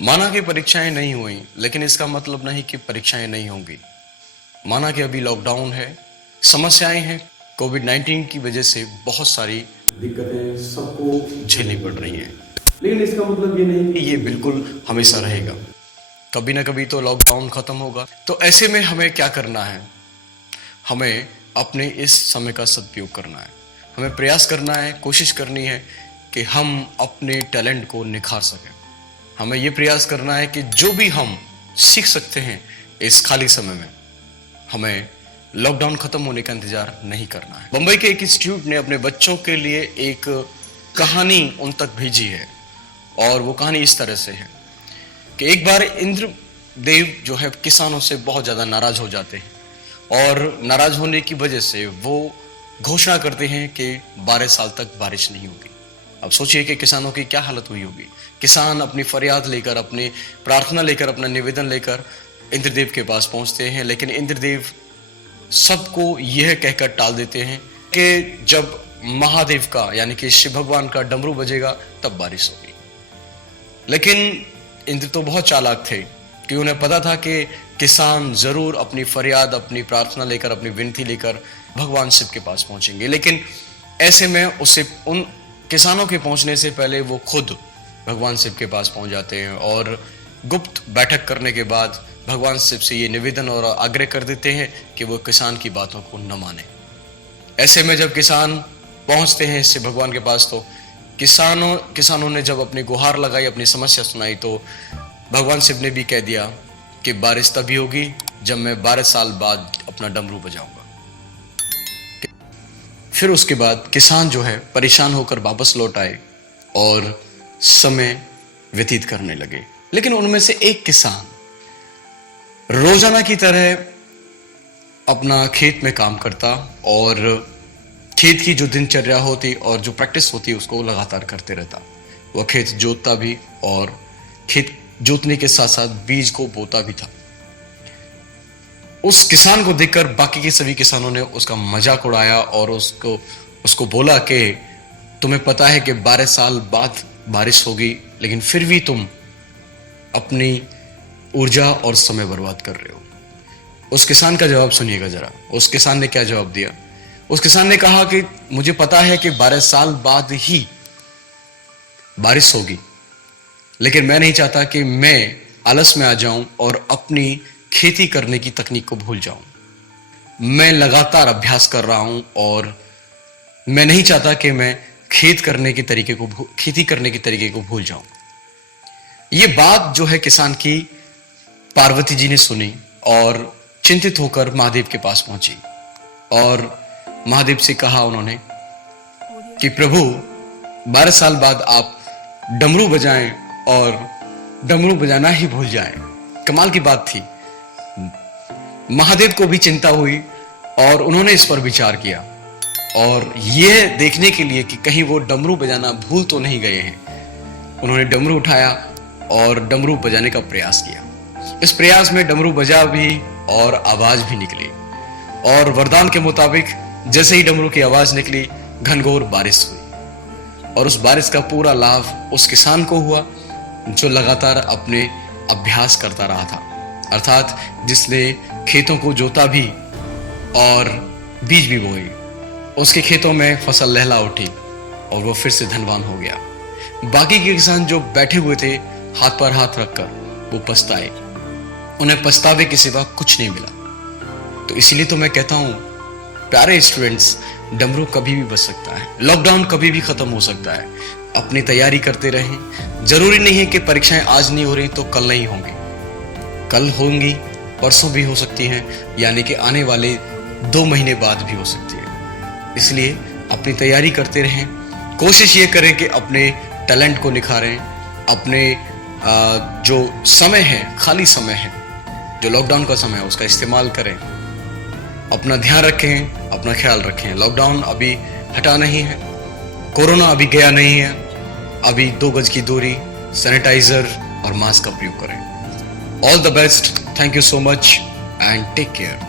माना कि परीक्षाएं नहीं हुई, लेकिन इसका मतलब नहीं कि परीक्षाएं नहीं होंगी। माना कि अभी लॉकडाउन है, समस्याएं हैं, कोविड-19 की वजह से बहुत सारी दिक्कतें सबको झेलनी पड़ रही हैं, लेकिन इसका मतलब ये नहीं कि ये बिल्कुल हमेशा रहेगा। कभी ना कभी तो लॉकडाउन खत्म होगा। तो ऐसे में हमें क्या करना है? हमें अपने इस समय का सदुपयोग करना है। हमें प्रयास करना है, कोशिश करनी है कि हम अपने टैलेंट को निखार सकें। हमें ये प्रयास करना है कि जो भी हम सीख सकते हैं इस खाली समय में, हमें लॉकडाउन खत्म होने का इंतजार नहीं करना है। बंबई के एक इंस्टीट्यूट ने अपने बच्चों के लिए एक कहानी उन तक भेजी है, और वो कहानी इस तरह से है कि एक बार इंद्रदेव जो है किसानों से बहुत ज्यादा नाराज हो जाते हैं, और नाराज होने की वजह से वो घोषणा करते हैं कि 12 साल तक बारिश नहीं होगी। अब सोचिए कि किसानों की क्या हालत हुई होगी। किसान अपनी फरियाद लेकर, अपनी प्रार्थना लेकर, अपना निवेदन लेकर इंद्रदेव के पास पहुंचते हैं, लेकिन इंद्रदेव सबको यह कहकर टाल देते हैं कि जब महादेव का यानी कि शिव भगवान का डमरू बजेगा तब बारिश होगी। लेकिन इंद्र तो बहुत चालाक थे कि उन्हें पता था कि किसान जरूर अपनी फरियाद, अपनी प्रार्थना लेकर, अपनी विनती लेकर भगवान शिव के पास पहुंचेंगे। लेकिन ऐसे में उसे उन किसानों के पहुंचने से पहले वो खुद भगवान शिव के पास पहुंच जाते हैं, और गुप्त बैठक करने के बाद भगवान शिव से ये निवेदन और आग्रह कर देते हैं कि वो किसान की बातों को न माने। ऐसे में जब किसान पहुंचते हैं शिव भगवान के पास, तो किसानों ने जब अपनी गुहार लगाई, अपनी समस्या सुनाई, तो भगवान शिव ने भी कह दिया कि बारिश तभी होगी जब मैं 12 साल बाद अपना डमरू बजाऊंगा। फिर उसके बाद किसान जो है परेशान होकर वापस लौट आए और समय व्यतीत करने लगे। लेकिन उनमें से एक किसान रोजाना की तरह अपना खेत में काम करता, और खेत की जो दिनचर्या होती और जो प्रैक्टिस होती उसको लगातार करते रहता। वह खेत जोतता भी, और खेत जोतने के साथ साथ बीज को बोता भी था। उस किसान को देखकर बाकी के सभी किसानों ने उसका मजाक उड़ाया और उसको बोला कि तुम्हें पता है कि 12 साल बाद बारिश होगी, लेकिन फिर भी तुम अपनी ऊर्जा और समय बर्बाद कर रहे हो। उस किसान का जवाब सुनिएगा जरा। उस किसान ने क्या जवाब दिया? उस किसान ने कहा कि मुझे पता है कि 12 साल बाद ही बारिश होगी, लेकिन मैं नहीं चाहता कि मैं आलस में आ जाऊं और अपनी खेती करने की तकनीक को भूल जाऊं। मैं लगातार अभ्यास कर रहा हूं, और मैं नहीं चाहता कि मैं खेती करने के तरीके को भूल जाऊं। ये बात जो है किसान की पार्वती जी ने सुनी और चिंतित होकर महादेव के पास पहुंची, और महादेव से कहा उन्होंने कि प्रभु 12 साल बाद आप डमरू बजाएं और डमरू बजाना ही भूल जाएं। कमाल की बात थी। महादेव को भी चिंता हुई और उन्होंने इस पर विचार किया, और यह देखने के लिए कि कहीं वो डमरू बजाना भूल तो नहीं गए हैं, उन्होंने डमरू उठाया और डमरू बजाने का प्रयास किया। इस प्रयास में डमरू बजा भी और आवाज भी निकली, और वरदान के मुताबिक जैसे ही डमरू की आवाज निकली, घनघोर बारिश हुई। और उस बारिश का पूरा लाभ उस किसान को हुआ जो लगातार अपने अभ्यास करता रहा था, अर्थात जिसने खेतों को जोता भी और बीज भी बोए। उसके खेतों में फसल लहला उठी और वो फिर से धनवान हो गया। बाकी के किसान जो बैठे हुए थे हाथ पर हाथ रखकर, वो पछताए। उन्हें पछतावे के सिवा कुछ नहीं मिला। तो इसीलिए तो मैं कहता हूं प्यारे स्टूडेंट्स, डमरू कभी भी बज सकता है, लॉकडाउन कभी भी खत्म हो सकता है। अपनी तैयारी करते रहें। जरूरी नहीं है कि परीक्षाएं आज नहीं हो रही तो कल नहीं होंगी, कल होंगी, परसों भी हो सकती हैं, यानी कि आने वाले 2 महीने बाद भी हो सकती है। इसलिए अपनी तैयारी करते रहें। कोशिश ये करें कि अपने टैलेंट को निखारें। अपने जो समय है, खाली समय है, जो लॉकडाउन का समय है, उसका इस्तेमाल करें। अपना ध्यान रखें, अपना ख्याल रखें। लॉकडाउन अभी हटा नहीं है, कोरोना अभी गया नहीं है। अभी 2 गज की दूरी, सैनिटाइजर और मास्क का प्रयोग करें। All the best, thank you so much and take care.